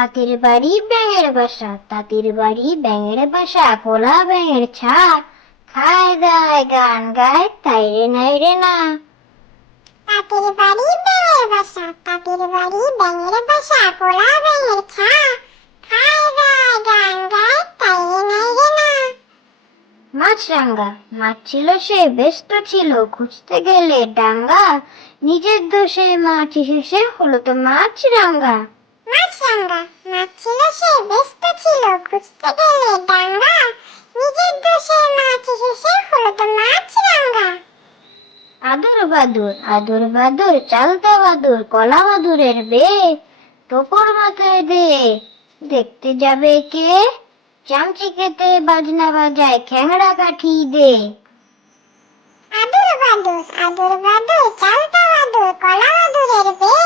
তাঁতির বাড়ি ব্যাঙের বাসা, তাঁতির বাড়ি ব্যাঙের বাসা, কোলা ব্যাঙের ছা, খায় দায় গান গায় তাই রে নাই রে না। তাঁতির বাড়ি ব্যাঙের বাসা, তাঁতির বাড়ি ব্যাঙের বাসা, কোলা ব্যাঙের ছা, খায় দায় গান গায় তাই রে নাই রে না। মাছরাঙা, মাছ ছিল সে ব্যস্ত ছিল, খুঁজতে গেলে ডাঙ্গা, নিজের দোষে মাছ শেষে হলো তো মাছরাঙা। মাছরাঙা, মাছ ছিল সে ব্যস্ত ছিল, খুঁজতে গেলে ডাঙ্গা, নিজের দোষে মাছ শেষে হলো তো মাছরাঙা। আদুর বাদুর, আদুর বাদুর, চালতা বাদুর, কলা বাদুরের বে, টোপর মাথায় দে, দেখতে যাবে কে, চামচিকেতে বাজনা বাজায় খ্যাংড়া কাঠি দে। আদুর বাদুর, আদুর বাদুর, চালতা বাদুর, কলা বাদুরের বে,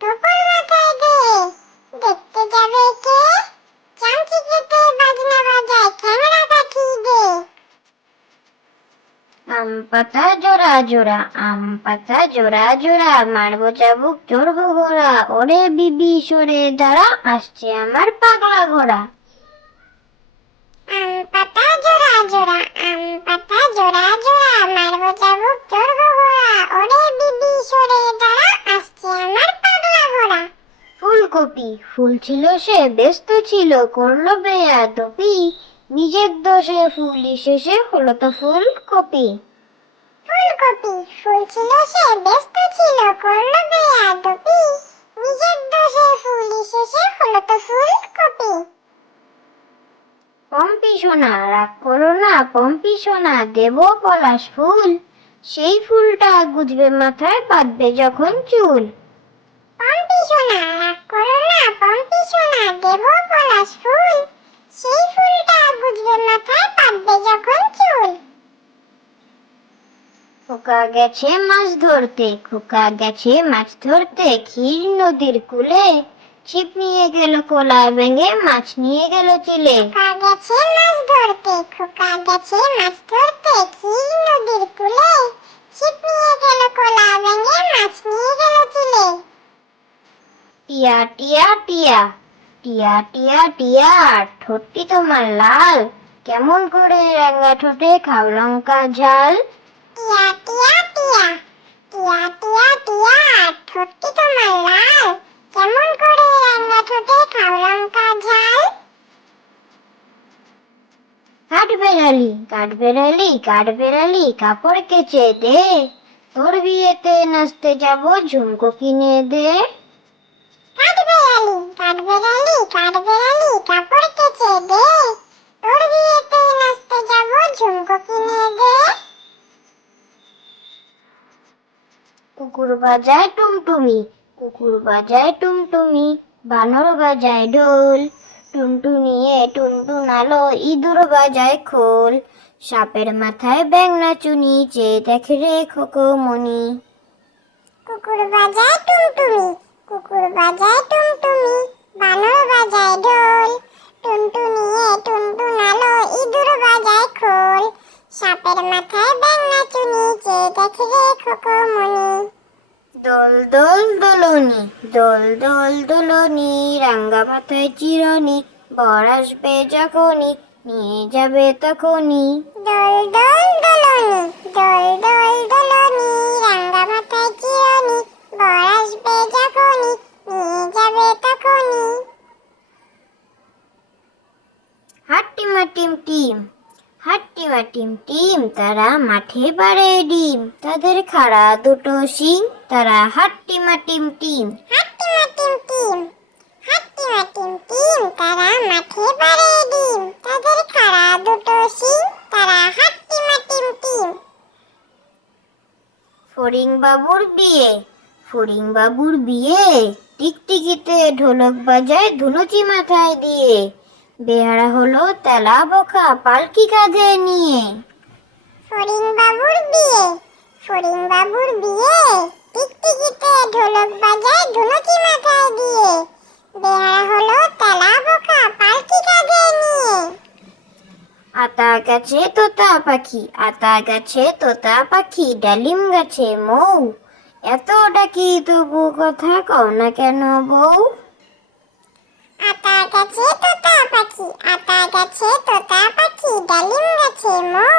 টোপর মাথায় দে, দেখতে যাবে কে, চামচিকেতে বাজনা বাজায় খ্যাংড়া কাঠি দে। আম পাতা জোড়া জোড়া, আম পাতা জোড়া জোড়া, মারবো চাবুক চড়বো ঘোড়া, ওরে বিবি সরে দাঁড়া, আসছে আমার পাগলা ঘোড়া। আম পাতা জোড়া জোড়া, আম পাতা জোড়া জোড়া, মারবো চাবুক চড়বো ঘোড়া, ওরে বিবি সরে দাঁড়া, আসছে আমার পাগলা ঘোড়া। ফুলকপি, ফুল ছিল সে ব্যস্ত ছিল, করলো বেয়াদবি, নিজের দোষে ফুলি শেষে হলো তো ফুলকপি। ফুলকপি, ফুল ছিল সে ব্যস্ত ছিল, করলো বেয়াদবি, নিজের দোষে ফুলি শেষে হলো তো ফুলকপি। পম্পি সোনা, রাগ করো না পম্পি সোনা, দেবো পলাশ ফুল, সেই ফুলটা গুজবে মাথায় বাঁধবে যখন চুল। পম্পি সোনা, রাগ করো না পম্পি সোনা, দেব পলাশ ফুল, সেই ফুলটা গুজবে মাথায় বাঁধবে যখন চুল। খোকা গেছে মাছ ধরতে, খোকা গেছে মাছ ধরতে, ক্ষীর নদীর কূলে, ছিপ নিয়ে গেল কোলা ব্যাঙে, মাছ নিয়ে গেল চিলে। খোকা গেছে মাছ ধরতে, খোকা গেছে মাছ ধরতে, ক্ষীর নদীর কূলে, ছিপ নিয়ে গেল কোলা ব্যাঙে, মাছ নিয়ে গেল চিলে। টিয়া টিয়া টিয়া, টিয়া টিয়া টিয়া, ঠোঁটটি তোমার লাল, কেমন করে রাঙা ঠোঁটে খাও লঙ্কা ঝাল। টিয়া টিয়া টিয়া, টিয়া টিয়া টিয়া, ঠোঁটটি তোমার লাল, কেমন করে রাঙা ঠোঁটে খাও লঙ্কা ঝাল। কাঠবেড়ালি, কাঠবেড়ালি, কাঠবেড়ালি, কাপড় কেচে দে, তোর বিয়েতে নাচতে যাব ঝুমকো কিনে দে। কাঠবেড়ালি, কাঠবেড়ালি, কাঠবেড়ালি, কাপড় কেচে দে, তোর বিয়েতে নাচতে যাব ঝুমকো কিনে দে। কুকুর বাজায় টুমটুমি, কুকুর বাজায় টুমটুমি, বানর বাজায় ঢোল, টুনটুনিয়ে টুনটুনালো, ইঁদুর বাজায় খোল, সাপের মাথায় ব্যাঙ নাচুনি, চেয়ে দেখ রে খোকমণি। কুকুর বাজায় টুমটুমি, কুকুর বাজায় টুমটুমি, বানর বাজায় ঢোল, টুনটুনিয়ে টুনটুনালো, ইঁদুর বাজায় খোল, সাপের মাথায় ব্যাঙ নাচুনি, চেয়ে দেখ রে খোকমণি। দোল দোল দোলনি, দোল দোল দোলনি, রাঙ্গা মাথায় চিরনি, বর আসবে যখনই, নিয়ে যাবে তখনই। দোল দোল দোলনি, দোল দোল দোলনি, রাঙা মাথায় চিরনি, বর আসবে যখনই, নিয়ে যাবে তখনই। হাট্টিমা টিম টিম, হাট্টিমা টিম টিম, তারা মাঠে বাড়ে ডিম, তাদের খাড়া দুটো শিং, তারা হাট্টিমা টিম টিম। হাট্টিমা টিম টিম, হাট্টিমা টিম টিম, তারা মাঠে বাড়ে ডিম, তাদের খাড়া দুটো শিং, তারা হাট্টিমা টিম টিম। ফড়িং বাবুর বিয়ে, ফড়িং বাবুর বিয়ে, টিকটিকিতে ঢোলক বাজায় ধুনুচি মাথায় দিয়ে, বেহারা হলো তেলা বোকা পালকি কাঁধে নিয়ে। ফড়িং বাবুর বিয়ে, ফড়িং বাবুর বিয়ে, টিকটিকিতে ঢোলক বাজায় ধুনুচি মাথায় দিয়ে, বেহারা হলো তেলা বোকা পালকি কাঁধে নিয়ে। আতা গাছে তোতা পাখি, আতা গাছে তোতা পাখি, ডালিম গাছে মৌ, এত ডাকি তবু কথা কও না কেন বউ। গাছে তোতা পাখি, আতা গাছে তোতা পাখি, ডালিম গাছে মোর